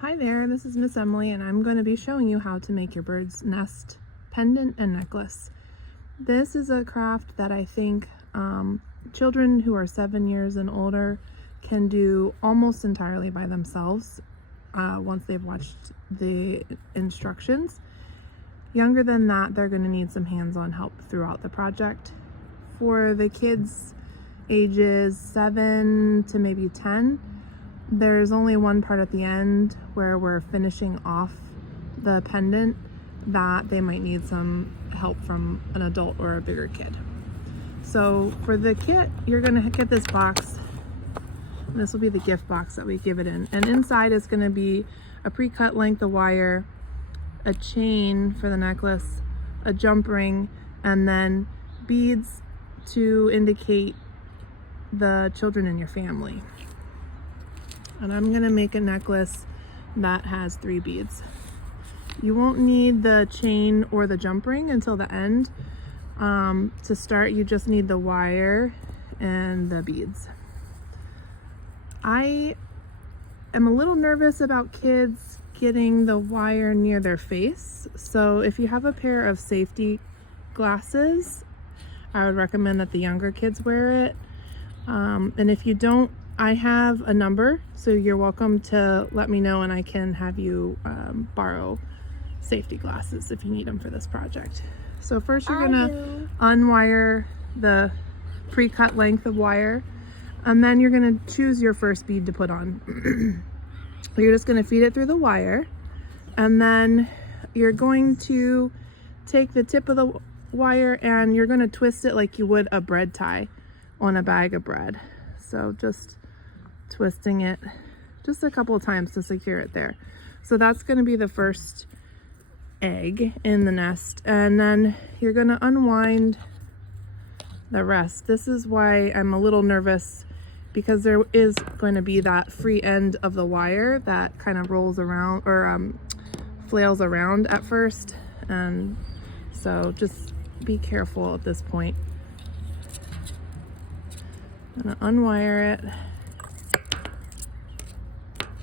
Hi there, this is Miss Emily and I'm going to be showing you how to make your bird's nest pendant and necklace. This is a craft that I think children who are 7 years and older can do almost entirely by themselves once they've watched the instructions. Younger than that, they're going to need some hands-on help throughout the project. For the kids ages 7 to maybe 10, there's only one part at the end where we're finishing off the pendant that they might need some help from an adult or a bigger kid. So for the kit, you're gonna get this box. This will be the gift box that we give it in. And inside is gonna be a pre-cut length of wire, a chain for the necklace, a jump ring, and then beads to indicate the children in your family. And I'm gonna make a necklace that has 3 beads. You won't need the chain or the jump ring until the end. To start, you just need the wire and the beads. I am a little nervous about kids getting the wire near their face. So if you have a pair of safety glasses, I would recommend that the younger kids wear it. And if you don't, I have a number, so you're welcome to let me know and I can have you borrow safety glasses if you need them for this project. So first you're gonna unwire the pre-cut length of wire, and then you're gonna choose your first bead to put on. You're just gonna feed it through the wire, and then you're going to take the tip of the wire and you're gonna twist it like you would a bread tie on a bag of bread. So just twisting it just a couple of times to secure it there. So that's going to be the first egg in the nest, and then you're going to unwind the rest. This is why I'm a little nervous, because there is going to be that free end of the wire that kind of rolls around or flails around at first, and so just be careful at this point. I'm going to unwire it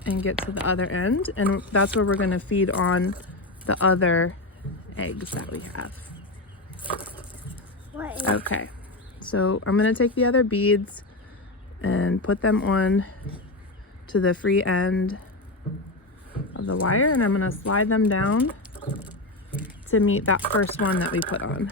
and get to the other end, and that's where we're going to feed on the other eggs that we have. Okay, so I'm going to take the other beads and put them on to the free end of the wire, and I'm going to slide them down to meet that first one that we put on.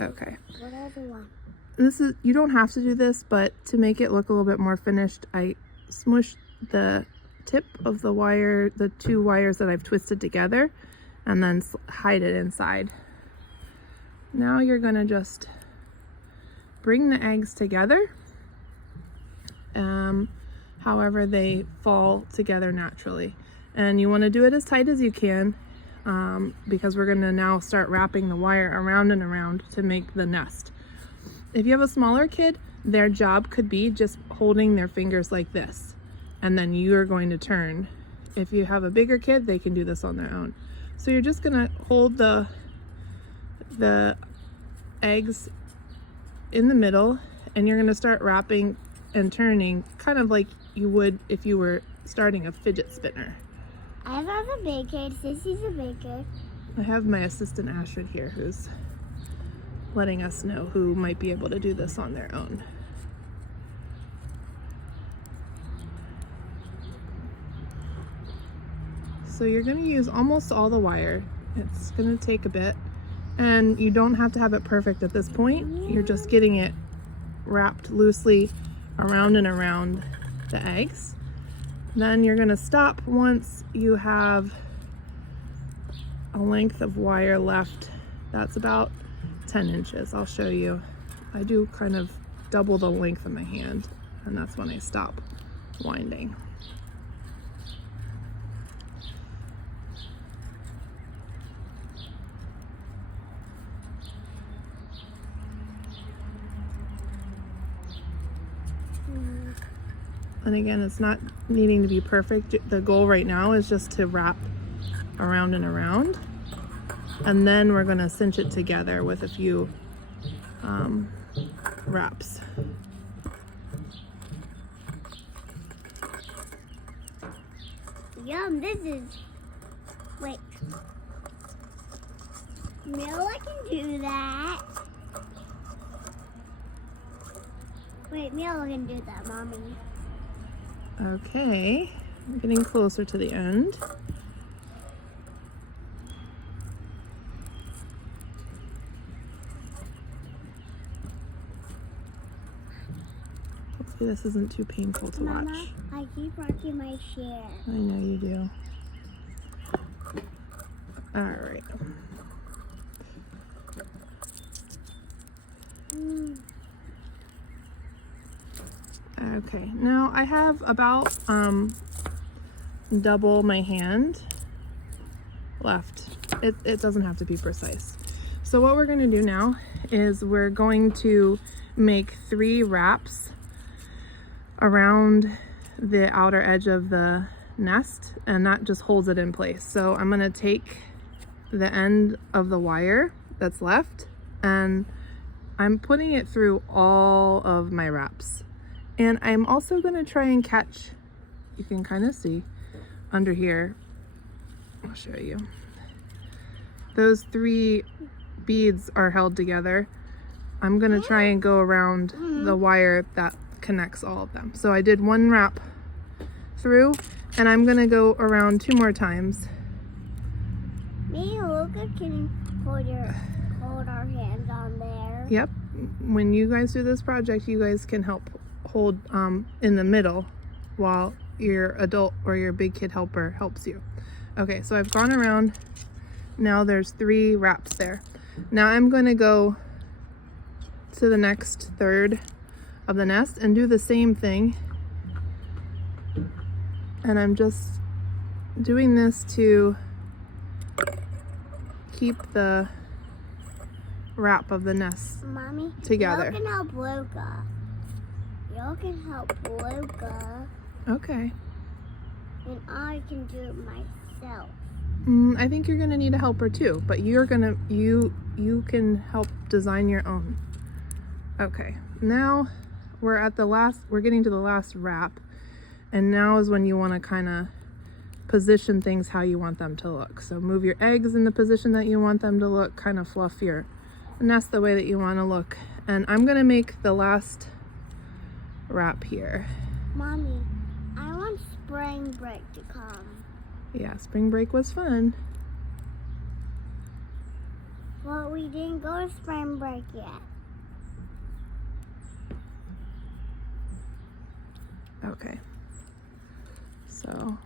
Okay. What other one? This is, you don't have to do this, but to make it look a little bit more finished, I smushed the tip of the wire, the 2 wires that I've twisted together, and then hide it inside. Now you're gonna just bring the eggs together, however they fall together naturally. And you wanna do it as tight as you can, because we're gonna now start wrapping the wire around and around to make the nest. If you have a smaller kid, their job could be just holding their fingers like this, and then you're going to turn. If you have a bigger kid, they can do this on their own. So you're just gonna hold the eggs in the middle, and you're gonna start wrapping and turning, kind of like you would if you were starting a fidget spinner. I have a baker. Sissy's a baker. I have my assistant Ashford here who's letting us know who might be able to do this on their own. So you're going to use almost all the wire. It's going to take a bit, and you don't have to have it perfect at this point. You're just getting it wrapped loosely around and around the eggs. Then you're going to stop once you have a length of wire left that's about 10 inches. I'll show you. I do kind of double the length of my hand, and that's when I stop winding. And again, it's not needing to be perfect. The goal right now is just to wrap around and around, and then we're going to cinch it together with a few wraps. Yum, this is... Wait. No, I can do that. Wait, Mila can do that, Mommy. Okay, I'm getting closer to the end. Hopefully this isn't too painful to Mama, watch. I keep rocking my chair. I know you do. All right. Okay, now I have about double my hand left. It doesn't have to be precise. So what we're going to do now is we're going to make 3 wraps around the outer edge of the nest, and that just holds it in place. So I'm going to take the end of the wire that's left, and I'm putting it through all of my wraps. And I'm also going to try and catch, you can kind of see under here, I'll show you. Those 3 beads are held together. I'm going to try and go around the wire that connects all of them. So I did 1 wrap through, and I'm going to go around 2 more times. Me and Luca can hold our hands on there. Yep. When you guys do this project, you guys can help hold in the middle while your adult or your big kid helper helps you. Okay, so I've gone around. Now there's 3 wraps there. Now I'm going to go to the next third of the nest and do the same thing. And I'm just doing this to keep the wrap of the nest Mommy, together. You can help Luca. You can help Luca. Okay. And I can do it myself. I think you're gonna need a helper too, but you can help design your own. Okay, now we're getting to the last wrap, and now is when you want to kind of position things how you want them to look. So move your eggs in the position that you want them to look, kind of fluff your nest the way that you want to look. And I'm gonna make the last wrap here. Mommy, I want spring break to come. Yeah, spring break was fun. Well, we didn't go to spring break yet. Okay. So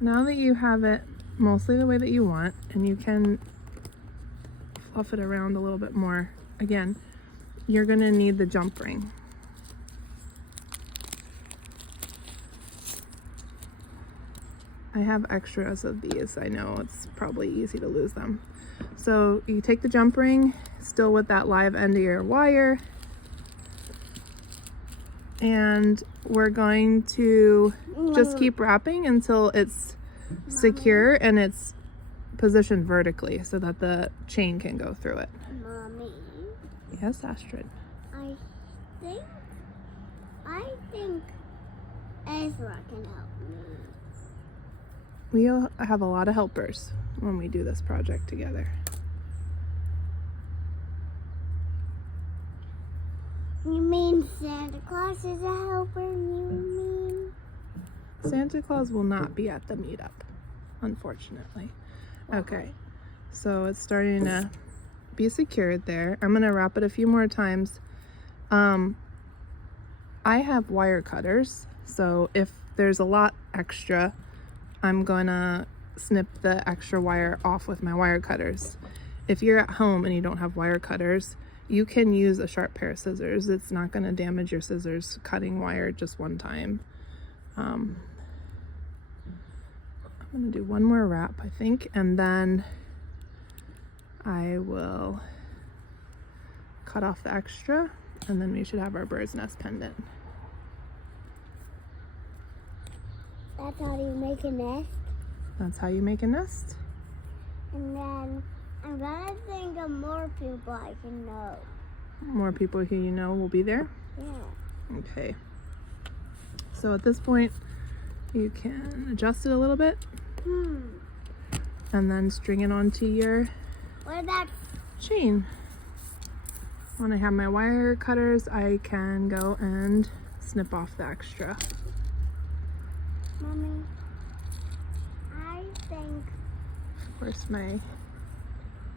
now that you have it mostly the way that you want, and you can fluff it around a little bit more, again, you're gonna need the jump ring. I have extras of these. I know it's probably easy to lose them. So you take the jump ring, still with that live end of your wire, and we're going to just keep wrapping until it's secure and it's positioned vertically so that the chain can go through it. Mommy. Yes, Astrid. I think Ezra can help me. We'll have a lot of helpers when we do this project together. You mean Santa Claus is a helper, you mean? Santa Claus will not be at the meetup, unfortunately. Okay, so it's starting to be secured there. I'm gonna wrap it a few more times. I have wire cutters, so if there's a lot extra, I'm gonna snip the extra wire off with my wire cutters. If you're at home and you don't have wire cutters, you can use a sharp pair of scissors. It's not gonna damage your scissors cutting wire just one time. I'm gonna do one more wrap, I think, and then I will cut off the extra, and then we should have our bird's nest pendant. That's how you make a nest. That's how you make a nest. And then I'm gonna think of more people I can know. More people who you know will be there? Yeah. Okay. So at this point, You can adjust it a little bit Hmm. and then string it onto your What about chain. When I have my wire cutters, I can go and snip off the extra. Mommy? I think, Of course, my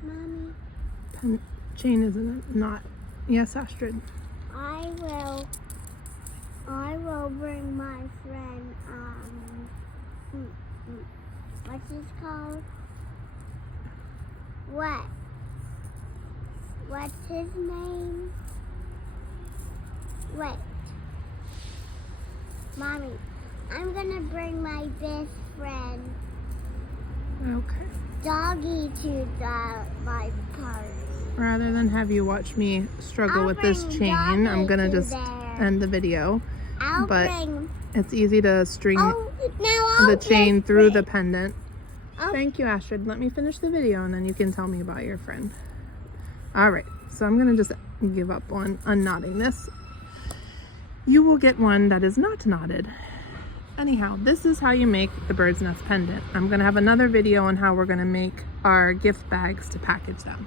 Mommy, chain isn't a knot. Yes, Astrid. I will bring my friend, what's this called? What? What's his name? Wait. Mommy, I'm gonna bring my best friend, Okay. Doggy, to my party. Rather than have you watch me struggle I'll with this bring chain, I'm Doggy gonna to just there. end the video. I'll But bring. it's easy to string Now the chain just through the bring- pendant. I'll- Thank you, Astrid. Let me finish the video and then you can tell me about your friend. Alright, so I'm gonna just give up on unknotting this. You will get one that is not knotted. Anyhow, this is how you make the bird's nest pendant. I'm gonna have another video on how we're gonna make our gift bags to package them.